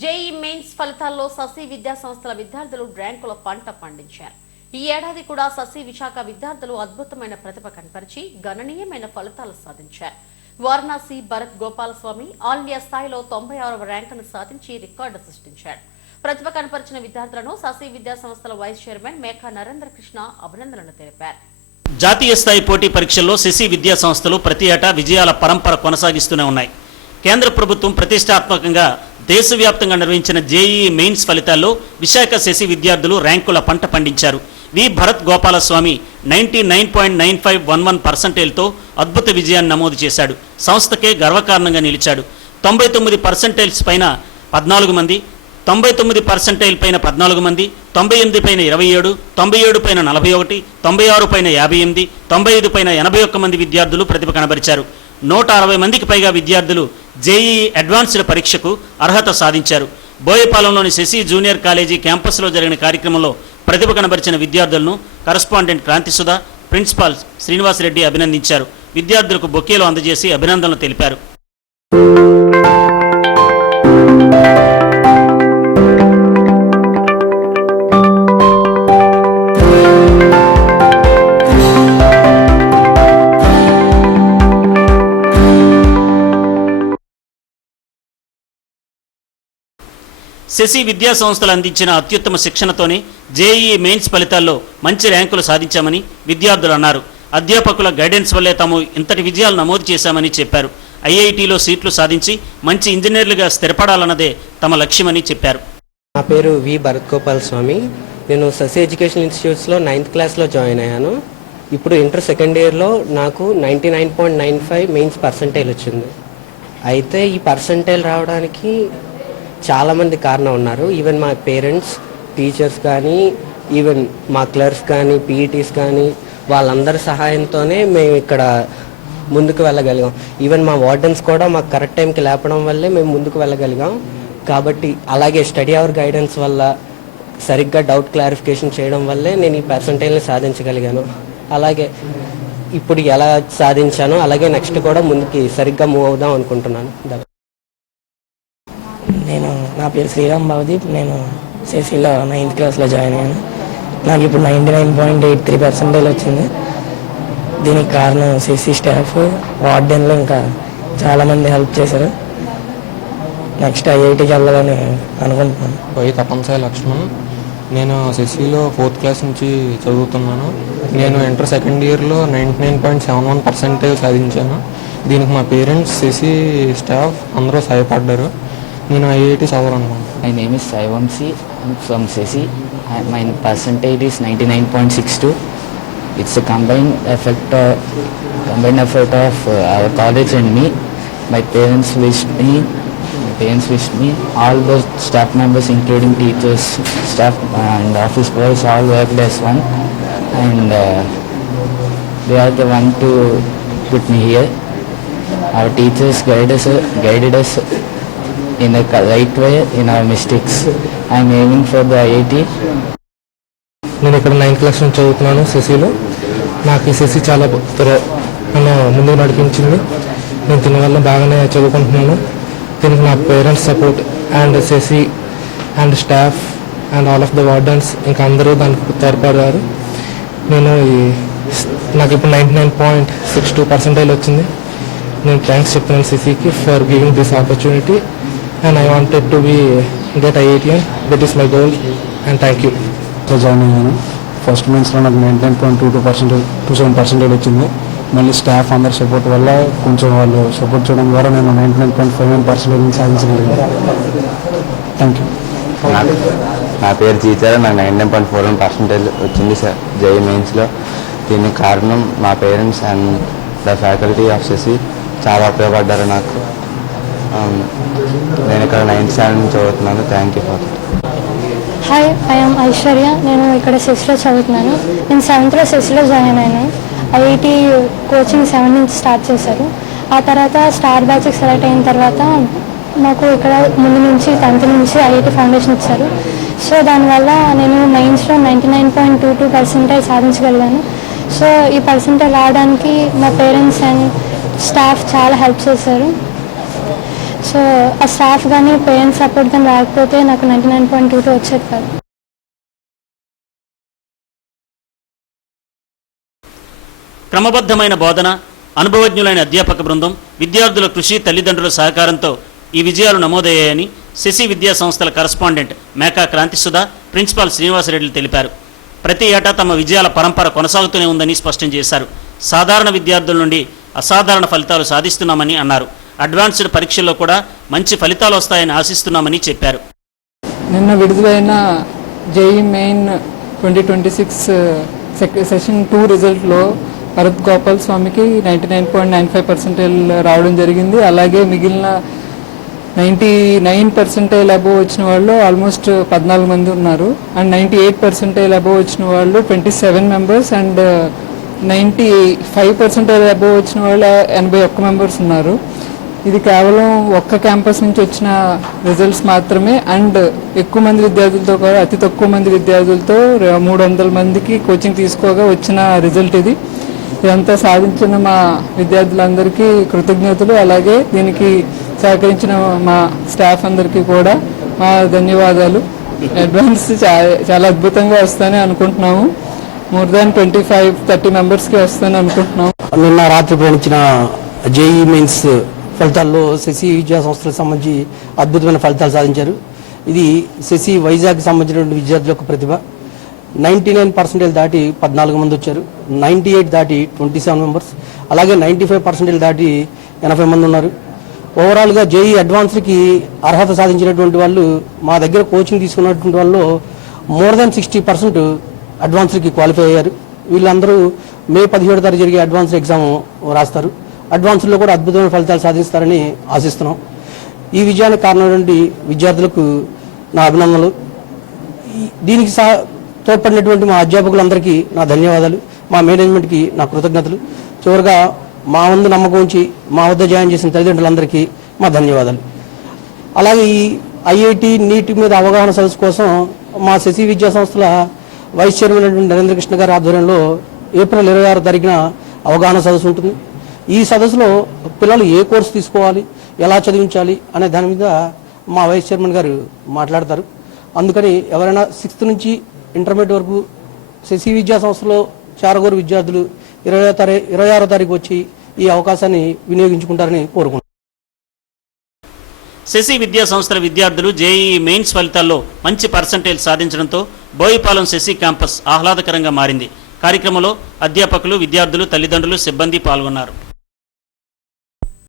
JEE mains ఫలితాల్లో ససి విద్యా సంస్థల విద్యార్థులు ర్యాంకుల పంట పండించారు. ఈ ఏడాది కూడా ససి విశాఖ విద్యార్థులు అద్భుతమైన ప్రతిభ కనపరిచి గణనీయమైన ఫలితాలు సాధించారు. వారణాసి భరత్ గోపాలస్వామి ఆల్ ఇండియా స్థాయిలో 96వ ర్యాంకును సాధించి రికార్డు సృష్టించాడు. ప్రతిభ కనపరిచిన విద్యార్థులను ససి విద్యా సంస్థల వైస్ చైర్మన్ మేఘా నరేంద్ర కృష్ణ అభినందనలు తెలిపారు. జాతీయ స్థాయి పోటీ పరీక్షల్లో శశి విద్యా సంస్థలు ప్రతి ఏటా విజయాల పరంపర కొనసాగిస్తూనే ఉన్నాయి. కేంద్ర ప్రభుత్వం ప్రతిష్టాత్మకంగా దేశవ్యాప్తంగా నిర్వహించిన జేఈ మెయిన్స్ ఫలితాల్లో విశాఖ శశి విద్యార్థులు ర్యాంకుల పంట పండించారు. వి భరత్ గోపాలస్వామి 99.9511%తో అద్భుత విజయాన్ని నమోదు చేశాడు. సంస్థకే గర్వకారణంగా నిలిచాడు. 99% పైన 14 మంది, 99% పైన 14 మంది, 98 పైన 27, 97 పైన 41, 96 పైన 58, 95 పైన 81 మంది విద్యార్థులు ప్రతిభ కనబరిచారు. 160 మందికి పైగా విద్యార్థులు జేఈ అడ్వాన్స్డ్ పరీక్షకు అర్హత సాధించారు. బోయపాలెంలోని శశి జూనియర్ కాలేజీ క్యాంపస్లో జరిగిన కార్యక్రమంలో ప్రతిభ కనబరిచిన విద్యార్థులను కరస్పాండెంట్ క్రాంతిసుధ, ప్రిన్సిపాల్ శ్రీనివాసరెడ్డి అభినందించారు. విద్యార్థులకు బొకేలు అందజేసి అభినందనలు తెలిపారు. శశి విద్యా సంస్థలు అందించిన అత్యుత్తమ శిక్షణతోనే జేఈ మెయిన్స్ ఫలితాల్లో మంచి ర్యాంకులు సాధించామని విద్యార్థులు అన్నారు. అధ్యాపకుల గైడెన్స్ వల్లే తాము ఇంతటి విజయాలు నమోదు చేశామని చెప్పారు. ఐఐటీలో సీట్లు సాధించి మంచి ఇంజనీర్లుగా స్థిరపడాలన్నదే తమ లక్ష్యమని చెప్పారు. నా పేరు వి భరత్ గోపాల్ స్వామి. నేను శశి ఎడ్యుకేషన్ ఇన్స్టిట్యూట్స్లో 9th క్లాస్లో జాయిన్ అయ్యాను. ఇప్పుడు ఇంటర్ సెకండ్ ఇయర్లో నాకు 99.95 మెయిన్స్ పర్సంటైల్ వచ్చింది. అయితే ఈ పర్సంటైల్ రావడానికి చాలామంది కారణం ఉన్నారు. ఈవెన్ మా పేరెంట్స్, టీచర్స్ కానీ, ఈవెన్ మా క్లర్క్స్ కానీ, పీఈటీస్ కానీ, వాళ్ళందరి సహాయంతోనే మేము ఇక్కడ ముందుకు వెళ్ళగలిగాం. ఈవెన్ మా వార్డెన్స్ కూడా మాకు కరెక్ట్ టైంకి లేపడం వల్లే మేము ముందుకు వెళ్ళగలిగాం. కాబట్టి అలాగే స్టడీ అవర్ గైడెన్స్ వల్ల, సరిగ్గా డౌట్ క్లారిఫికేషన్ చేయడం వల్లే నేను ఈ పర్సంటైల్ని సాధించగలిగాను. అలాగే ఇప్పుడు ఎలా సాధించానో అలాగే నెక్స్ట్ కూడా ముందుకి సరిగ్గా మూవ్ అవుదాం అనుకుంటున్నాను. నా పేరు శ్రీరామ్ భవదీప్. నేను శశిలో 9th క్లాస్లో జాయిన్ అయ్యాను. నాకు ఇప్పుడు 99.83% వచ్చింది. దీనికి కారణం శశి స్టాఫ్, వార్డెన్లో ఇంకా చాలామంది హెల్ప్ చేశారు. నెక్స్ట్ ఐఐటీకి వెళ్ళాలని అనుకుంటున్నాను. తప్పనిసరి లక్ష్మణ్. నేను శశిలో 4th క్లాస్ నుంచి చదువుతున్నాను. నేను ఇంటర్ సెకండ్ ఇయర్లో 99.71% సాధించాను. దీనికి మా పేరెంట్స్, శశి స్టాఫ్ అందరూ సహాయపడ్డారు. నేను IIT చదవాలనుకున్నాను. My name is Sai Vamsi. I'm from SESI. My percentage is 99.62. It's a combined effort of our college and me. My parents wished me. All the staff members, including teachers, staff and office boys, all worked as one. And they are the one to put me here. Our teachers guided us in the right way in our mistakes. I am aiming for the IIT. నేను ఇక్కడ 9th class నుంచి చదువుతున్నాను శశిలో. నాకు ఈ శశి చాలా నన్ను ముందుకు నడిపించింది. నేను దీనివల్ల బాగానే చదువుకుంటున్నాను. దీనికి నా parents support and Shashi and staff and all of the wardens ఇంకా అందరూ దానికి తోడ్పడారు. నాకు ఇప్పుడు 99.62% వచ్చింది. నేను థ్యాంక్స్ చెప్తున్నాను శశికి for giving this opportunity. And I wanted to get IITian. That is my goal and thank you. Join అయ్యాను. ఫస్ట్ మెయిన్స్లో నాకు 99.27% వచ్చింది. మళ్ళీ స్టాఫ్ అందరి సపోర్ట్ వల్ల కొంచెం వాళ్ళు సపోర్ట్ చేయడం ద్వారా నేను 99.51% సాధించగలిగాను. Thank you. నా పేరు జీతారా. నాకు 99.41% వచ్చింది సార్ జేఈ మెయిన్స్లో. దీనికి కారణం మా parents and the faculty of Shashi చాలా ఉపయోగపడ్డారు నాకు. నేను ఇక్కడ 9th స్టాండర్డ్ నుంచి చదువుతున్నాను. Thank you for. Hi, I'm Aishwarya. నేను ఇక్కడ శశిలో చదువుతున్నాను. నేను 7th శశిలో జాయిన్ అయినాను. ఐఐటి కోచింగ్ 7 నుంచి స్టార్ట్ చేశారు. ఆ తర్వాత స్టార్ బ్యాచ్కి సెలెక్ట్ అయిన తర్వాత మాకు ఇక్కడ ముందు నుంచి 10th నుంచి ఐఐటి ఫౌండేషన్ ఇచ్చారు. సో దానివల్ల నేను మెయిన్స్లో 99.22% సాధించగలిగాను. సో ఈ పర్సెంటేజ్ రావడానికి మా పేరెంట్స్ అండ్ స్టాఫ్ చాలా హెల్ప్ చేశారు. సో ఆ స్టాఫ్ కానీ పేరెంట్స్ సపోర్ట్ కానీ రాకపోతే నాకు 99.22 వచ్చేది కాదు. క్రమబద్ధమైన బోధన, అనుభవజ్ఞులైన అధ్యాపక బృందం, విద్యార్థుల కృషి, తల్లిదండ్రుల సహకారంతో ఈ విజయాలు నమోదయ్యాయని శశి విద్యా సంస్థల కరస్పాండెంట్ మేకా క్రాంతిసుధ, ప్రిన్సిపాల్ శ్రీనివాసరెడ్డి తెలిపారు. ప్రతి ఏటా తమ విజయాల పరంపర కొనసాగుతూనే ఉందని స్పష్టం చేశారు. సాధారణ విద్యార్థుల నుండి అసాధారణ ఫలితాలు సాధిస్తున్నామని అన్నారు. అడ్వాన్స్డ్ పరీక్షల్లో కూడా మంచి ఫలితాలు వస్తాయని ఆశిస్తున్నామని చెప్పారు. నిన్న విడుదలైన జేఈ మెయిన్ 2026 సెషన్ 2 రిజల్ట్లో భరత్ గోపాల్ స్వామికి 99.95% రావడం జరిగింది. అలాగే మిగిలిన 99% అబోవ్ వచ్చిన వాళ్ళు ఆల్మోస్ట్ 14 మంది ఉన్నారు. అండ్ 98% అబోవ్ వచ్చిన వాళ్ళు 27 మెంబర్స్ అండ్ 95% అబోవ్ వచ్చిన వాళ్ళు 81 మెంబర్స్ ఉన్నారు. ఇది కేవలం ఒక్క క్యాంపస్ నుంచి వచ్చిన రిజల్ట్స్ మాత్రమే. అండ్ ఎక్కువ మంది విద్యార్థులతో కూడా అతి తక్కువ మంది విద్యార్థులతో 300 మందికి కోచింగ్ తీసుకోగా వచ్చిన రిజల్ట్ ఇది. ఇదంతా సాధించిన మా విద్యార్థులందరికీ కృతజ్ఞతలు. అలాగే దీనికి సహకరించిన మా స్టాఫ్ అందరికీ కూడా మా ధన్యవాదాలు. అడ్వాన్స్ చాలా అద్భుతంగా వస్తాయని అనుకుంటున్నాము. మోర్ దాన్ 25-30 మెంబర్స్కి వస్తాయని అనుకుంటున్నాము. నిన్న రాత్రి ప్రయాణించిన జేఈ మెయిన్స్ ఫలితాల్లో శశి విద్యా సంస్థలకు సంబంధించి అద్భుతమైన ఫలితాలు సాధించారు. ఇది శశి వైజాగ్కి సంబంధించినటువంటి విద్యార్థుల యొక్క ప్రతిభ. 99% దాటి 14 మంది వచ్చారు. 98 దాటి 27 మెంబర్స్, అలాగే 95% దాటి 80 మంది ఉన్నారు. ఓవరాల్గా జేఈ అడ్వాన్స్కి అర్హత సాధించినటువంటి వాళ్ళు మా దగ్గర కోచింగ్ తీసుకున్నటువంటి వాళ్ళు మోర్ దాన్ 60% అడ్వాన్స్కి క్వాలిఫై అయ్యారు. వీళ్ళందరూ మే 17 తారీఖు జరిగే అడ్వాన్స్ ఎగ్జామ్ రాస్తారు. అడ్వాన్స్లో కూడా అద్భుతమైన ఫలితాలు సాధిస్తారని ఆశిస్తున్నాం. ఈ విజయానికి కారణమైనటువంటి విద్యార్థులకు నా అభినందనలు. దీనికి తోడ్పడినటువంటి మా అధ్యాపకులందరికీ నా ధన్యవాదాలు. మా మేనేజ్మెంట్కి నా కృతజ్ఞతలు. చివరిగా మా వంతు నమ్మకం ఉంచి మా వద్ద జాయిన్ చేసిన తల్లిదండ్రులందరికీ మా ధన్యవాదాలు. అలాగే ఈ ఐఐటి నీట్ మీద అవగాహన సదస్సు కోసం మా శశి విద్యా సంస్థల వైస్ చైర్మన్ అయినటువంటి నరేంద్ర కృష్ణ గారి ఆధ్వర్యంలో ఏప్రిల్ 26 తారీఖున అవగాహన సదస్సు ఉంటుంది. ఈ సదస్సులో పిల్లలు ఏ కోర్సు తీసుకోవాలి, ఎలా చదివించాలి అనే దాని మీద మా వైస్ చైర్మన్ గారు మాట్లాడతారు. అందుకని ఎవరైనా 6th నుంచి ఇంటర్మీడియట్ వరకు శశి విద్యా సంస్థలో చేరగోరు విద్యార్థులు 26 తారీఖు వచ్చి ఈ అవకాశాన్ని వినియోగించుకుంటారని కోరుకుంటున్నాను. శశి విద్యా సంస్థల విద్యార్థులు జేఈఈ మెయిన్స్ ఫలితాల్లో మంచి పర్సంటేజ్ సాధించడంతో బోయిపాలెం శశి క్యాంపస్ ఆహ్లాదకరంగా మారింది. కార్యక్రమంలో అధ్యాపకులు, విద్యార్థులు, తల్లిదండ్రులు, సిబ్బంది పాల్గొన్నారు.